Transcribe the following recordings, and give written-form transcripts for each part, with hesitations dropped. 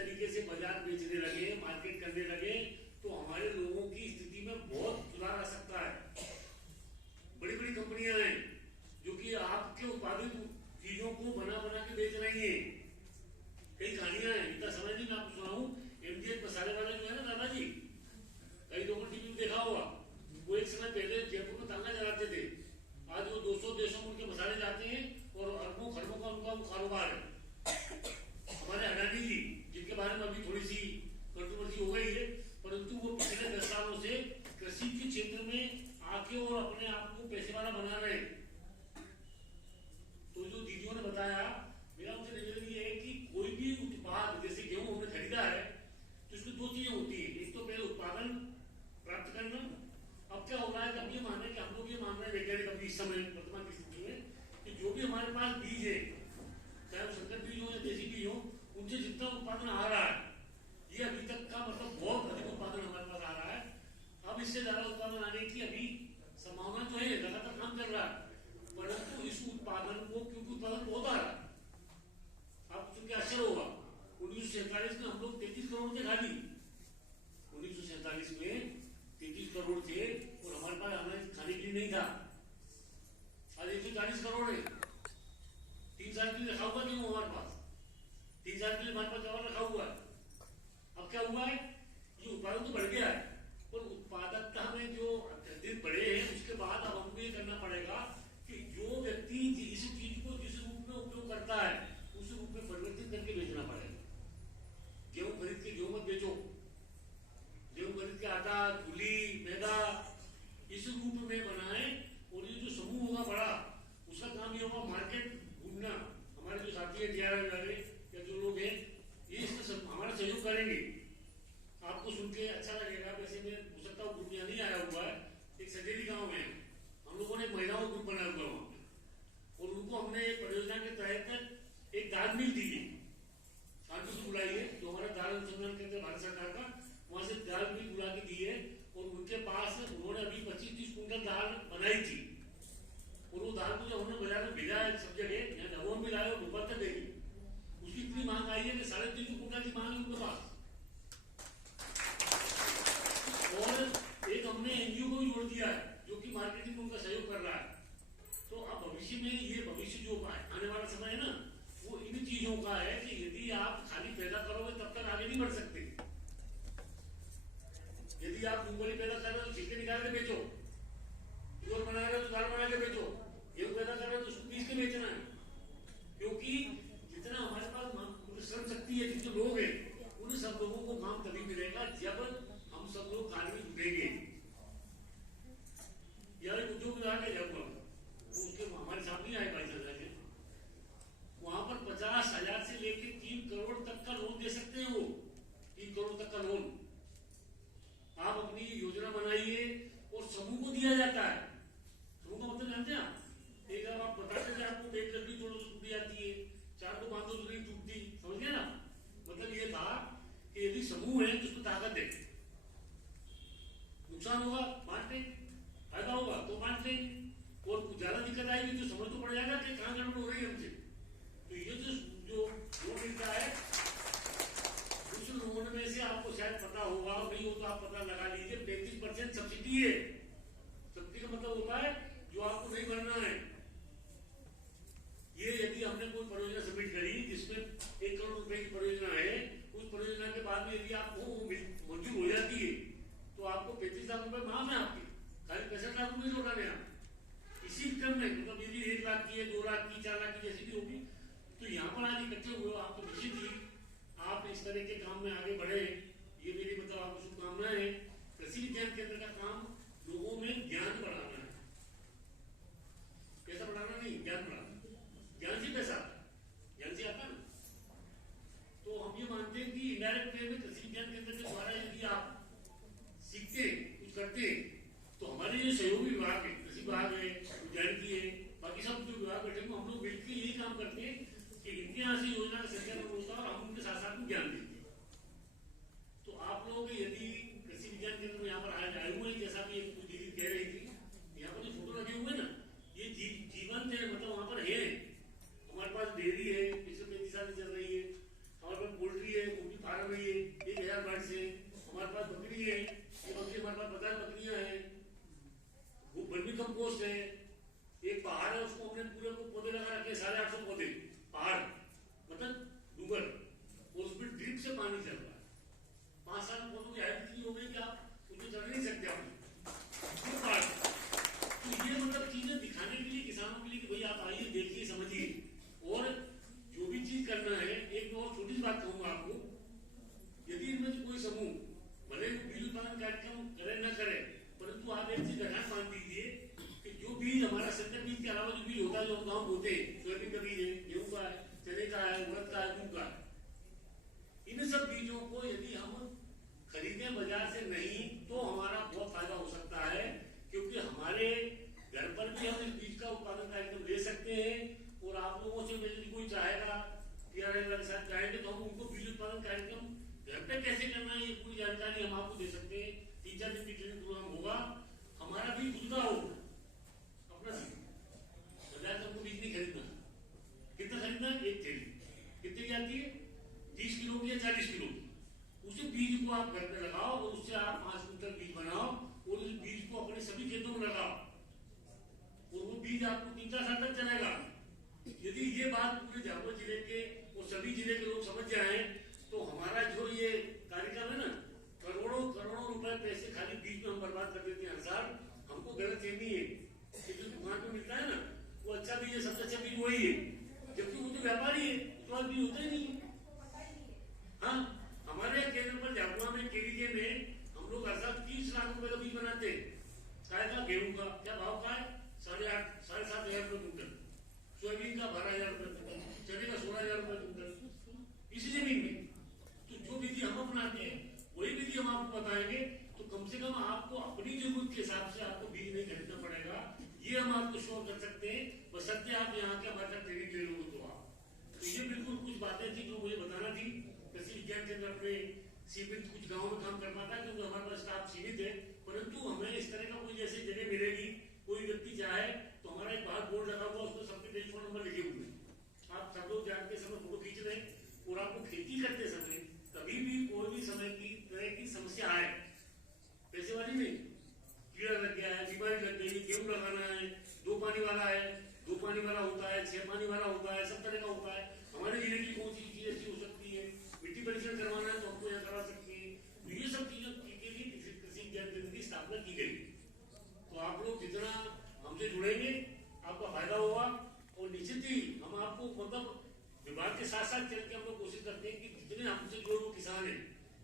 तरीके से बाजार बेचने लगे, मार्केट करने लगे, तो हमारे लोगों की स्थिति में बहुत सुधार आ सकता है। बड़ी बड़ी कंपनियां हैं जो कि आपके उत्पादित चीजों को बना बना के बेच रही है। कई कहानियां हैं, इतना समय नहीं मैं आपको सुनाऊं। एमडीएच मसाले वाले जो है ना दादाजी, कई लोगों ने टीवी में देखा होगा, वो एक समय पहले जयपुर में तांगा जलाते थे। आज वो 200 देशों में उनके मसाले जाते हैं और अरबों खरबों का उनका कारोबार है। हमारे अडानी जी, जिनके बारे में अभी थोड़ी सी कंट्रोवर्सी हो गई है, परंतु वो पिछले 10 सालों से कृषि के क्षेत्र में आके और अपने आप को पैसे वाला बना रहे। तो जो दीदियों ने बताया, मेरा उनसे निवेदन ये है कि कोई भी उत्पाद, जैसे गेहूं हमने खरीदा है, तो इसमें 2 चीजें होती है। एक तो पहले उत्पादन प्राप्त करना। अब क्या हो रहा है कि अब ये मान रहे कि हम लोग ये मान रहे हैं वैज्ञानिक अभी इस समय वर्तमान की स्थिति में कि जो भी हमारे पास बीज है, चाहे वो संकर बीज हो या देसी बीज हो, उनसे जितना उत्पादन आ रहा है, ये अभी तक का मतलब बहुत अधिक उत्पादन हमारे पास आ रहा है। अब इससे ज्यादा उत्पादन आने की अभी संभावना तो है, लगातार काम कर रहा है, परंतु इस उत्पादन को, क्योंकि उत्पादन बहुत आ रहा है, आप चूंकि आश्चर्य होगा, 1947 में हम लोग 33 करोड़ थे खाली। 1947 में 33 करोड़ थे और हमारे पास अनाज खाने के लिए नहीं था। आज 140 करोड़ है। 3 साल के लिए रखा हुआ क्यों हमारे पास? 3 साल के लिए हमारे पास चावल रखा हुआ है। अब क्या हुआ है, ये उत्पादन तो बढ़ गया है, पर उत्पादकता में जो दिन बढ़े हैं, उसके बाद अब हमको ये करना पड़ेगा कि जो व्यक्ति इस चीज को जिस रूप में उपयोग करता है, उस रूप में परिवर्तित करके बेचना पड़ेगा। गेहूं खरीद के गेहूं मत बेचो, गेहूं खरीद के आटा, धूली, मैदा इस रूप में बनाए। और ये जो समूह होगा बड़ा, उसका काम ये होगा मार्केट ढूंढना। हमारे जो साथी है DRI वाले या जो लोग हैं, ये इसमें हमारा सहयोग करेंगे। आपको सुन के अच्छा लगेगा, वैसे मैं हो सकता हूँ ग्रुप यहाँ नहीं आया हुआ है। एक सजेली गांव है, हम लोगों ने महिलाओं ग्रुप बनाया हुआ वहां पे, और उनको हमने एक परियोजना के तहत एक दाल मिल दी है, कानपुर से बुलाई है, जो हमारा दाल अनुसंधान केंद्र है भारत सरकार का, वहां से दाल मिल बुला के दी है। और उनके पास उन्होंने अभी 25-30 कुंटल दाल बनाई थी, और वो दाल को जब हमने बाजार में भेजा है सब जगह, यहाँ डबों में लाए और भोपाल तक गई, उसकी इतनी मांग आई है कि 350 कुंटल की मांग है उनके पास। और एक हमने एनजीओ को भी जोड़ दिया है, जो कि मार्केटिंग में उनका सहयोग कर रहा है। तो अब भविष्य में ये भविष्य जो आने वाला समय है ना, वो इन चीजों का है कि यदि आप खाली पैदा करोगे तब तक आगे नहीं बढ़ सकते। यदि आप मूंगफली पैदा कर रहे हो तो छिलके निकाल के बेचो, चोर बना रहे हो तो दाल बना के बेचो, गेहूं पैदा कर रहे हो तो उसको पीस के बेचना है। क्योंकि जितना हमारे पास श्रम शक्ति है, जितने लोग हैं, उन सब लोगों को काम तभी मिलेगा जब हम सब लोग कार्य में जुटेंगे। यार उद्योग विभाग है जब तो उसके हमारे सामने आए भाई चल रहे, वहां पर 50,000 से लेकर 3 करोड़ तक का लोन दे सकते हैं। वो 3 करोड़ तक का लोन आप अपनी योजना बनाइए और समूह को दिया जाता है। समूह का मतलब जानते हैं आप? एक बार आप बताते थे आपको एक लकड़ी तोड़ो तो टूट जाती है, 4 को बांधो तो नहीं टूटती, समझ गए ना? मतलब ये था कि यदि समूह है तो उसको ताकत दे, नुकसान होगा बांट लें, फायदा होगा तो बांट लें, और ज्यादा दिक्कत आएगी तो समझ तो पड़ जाएगा कि कहां गड़बड़ हो रही है हमसे। तो ये जो लोन मिलता है, उस लोन में से आपको शायद पता होगा, नहीं हो तो आप पता लगा लीजिए, 35% सब्सिडी है। सब्सिडी का मतलब होता है जो आपको नहीं भरना है। ये यदि हमने कोई परियोजना सबमिट करी जिसमें 1 करोड़ रुपए की परियोजना है, उस परियोजना के बाद में यदि आपको मंजूर हो जाती है तो आपको 35 लाख रुपए माफ है, आपके खाली 65 लाख रुपए लौटाने आप इसी क्रम में। मतलब यदि 1 लाख की है, 2 लाख की, 4 लाख की जैसी भी होगी, तो यहाँ पर आज इकट्ठे हुए आपको निश्चित ही आप इस तरह के काम में आगे बढ़े, ये मेरी मतलब आपको शुभकामनाएं है। कृषि विज्ञान केंद्र का काम लोगों में ज्ञान बढ़ाना है, पैसा बढ़ाना नहीं, ज्ञान बढ़ाना। ज्ञान से पैसा, ज्ञान से आता ना। तो हम ये मानते हैं कि इनडायरेक्ट वे में कृषि विज्ञान केंद्र के द्वारा यदि आप सीखते कुछ करते, तो हमारे जो सहयोगी विभाग है, कृषि विभाग है, उद्यानिकी है, बाकी सब जो विभाग बैठे हैं, हम लोग मिलकर यही काम करते हैं कि इनके यहाँ से योजना का संचालन होता है और हम उनके साथ साथ में ज्ञान देते हैं। घटक कैसे करना है ये पूरी जानकारी हम आपको दे सकते हैं। 3-4 दिन की ट्रेनिंग प्रोग्राम होगा, हमारा भी खुद का होगा अपना बाजार से हमको बीज नहीं खरीदना। कितना खरीदना है? 1 थैली। कितनी की आती है? 30 किलो की या 40 किलो की। उसी बीज को आप घर पे लगाओ और उससे आप 5 कुंटल बीज बनाओ और उस बीज को अपने सभी खेतों में लगाओ और वो बीज आपको 3-4 साल तक चलेगा। यदि ये बात पूरे झाबुआ जिले के और सभी जिले के लोग समझ जाए तो हमारा जो ये कार्यक्रम है ना, करोड़ों करोड़ों रुपए पैसे खाली बीज में हम बर्बाद कर देते हैं हर साल। हमको गलत फहमी है कि जो दुकान में मिलता है ना वो अच्छा बीज है, सबसे अच्छा बीज वही है, जबकि वो तो व्यापारी है, उसके बीज होता ही नहीं है। हाँ, हमारे केंद्र पर झाबुआ में केवीके में हम लोग हर साल 30 लाख रुपए का बीज बनाते हैं। काय का? गेहूं का। क्या भाव का है? 8,500-7,500 रुपए कुंटल। सोयाबीन का 12,000 रुपए कुंटल, चने का 16,000 रुपए कुंटल। इसी जमीन में तो जो विधि हम अपनाते हैं वही विधि हम आपको बताएंगे, तो कम से कम आपको अपनी जरूरत के हिसाब से आपको बीज नहीं खरीदना पड़ेगा, ये हम आपको श्योर कर सकते हैं। बशर्ते आप यहाँ के हमारे साथ ट्रेनिंग ले लो तो आप। तो ये बिल्कुल कुछ बातें थी जो मुझे बताना थी। कृषि विज्ञान केंद्र अपने सीमित कुछ गाँव में काम कर पाता है क्योंकि हमारे पास स्टाफ सीमित है, परंतु हमें इस तरह का कोई जैसी जगह मिलेगी, कोई व्यक्ति चाहे तो हमारा एक बाहर बोर्ड लगा हुआ, उसमें सबके टेलीफोन नंबर लिखे हुए हैं। आप सब लोग जाके समय फोटो खींच रहे और आपको खेती करते समय कभी भी कोई भी समय की तरह की समस्या आए, पैसे वाली नहीं, कीड़ा लग गया है, बीमारी लग गई, गेहूं लगाना है, 2 पानी वाला है, 2 पानी वाला होता है, 6 पानी वाला होता है, सब तरह का होता है। हमारे जिले की कौन सी चीज ऐसी हो सकती है, मिट्टी परीक्षण करवाना है तो हमको यहाँ करा सकती है। तो ये सब चीजों के लिए कृषि विज्ञान केंद्र की स्थापना की गई। तो आप लोग जितना हमसे जुड़ेंगे आपका फायदा होगा और निश्चित ही हम आपको मतलब विभाग के साथ साथ चल के हम लोग कोशिश करते हैं कि जितने हमसे जो लोग किसान है,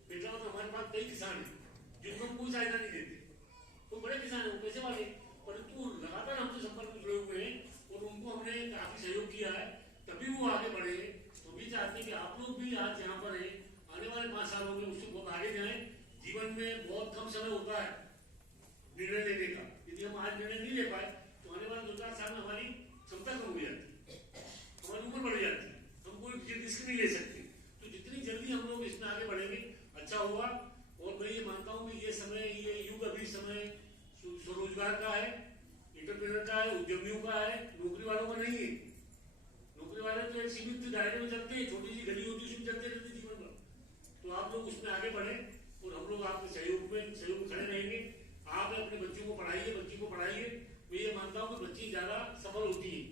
बेटा तो हमारे पास कई किसान है जिनको हम कोई सहायता नहीं देते, वो बड़े किसान है, वो पैसे वाले, परंतु लगातार हमसे संपर्क में जुड़े हुए हैं और उनको हमने काफी सहयोग किया है, तभी वो आगे बढ़े। तो भी चाहते हैं कि आप लोग भी आज यहाँ पर है, आने वाले 5 सालों में उससे बहुत आगे जाए। जीवन में बहुत कम समय होता है निर्णय लेने का, यदि हम आज निर्णय नहीं ले पाए तो आने वाले 2-4 साल में हमारी क्षमता कम हो जाती है, हमारी उम्र बढ़ जाती है, हम कोई रिस्क नहीं ले सकते। तो जितनी जल्दी हम लोग इसमें आगे बढ़ेंगे अच्छा होगा। और मैं ये मानता हूँ कि ये समय, ये युग अभी समय स्वरोजगार का है, एंटरप्रेन्योर का है, उद्यमियों का है, नौकरी वालों का नहीं है। नौकरी वाले तो एक सीमित दायरे में चलते हैं, छोटी सी गली होती है उसमें चलते रहते जीवन भर। तो आप लोग उसमें आगे बढ़े और हम लोग आपके सहयोग में खड़े रहेंगे। आप अपने बच्चों को पढ़ाइए, बच्ची को पढ़ाइए। मैं ये मानता हूँ कि बच्ची ज्यादा सफल होती है,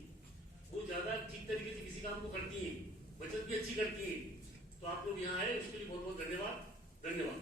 वो ज्यादा ठीक तरीके से किसी काम को करती है, बचत भी अच्छी करती है। तो आप लोग यहाँ आए उसके लिए बहुत बहुत धन्यवाद।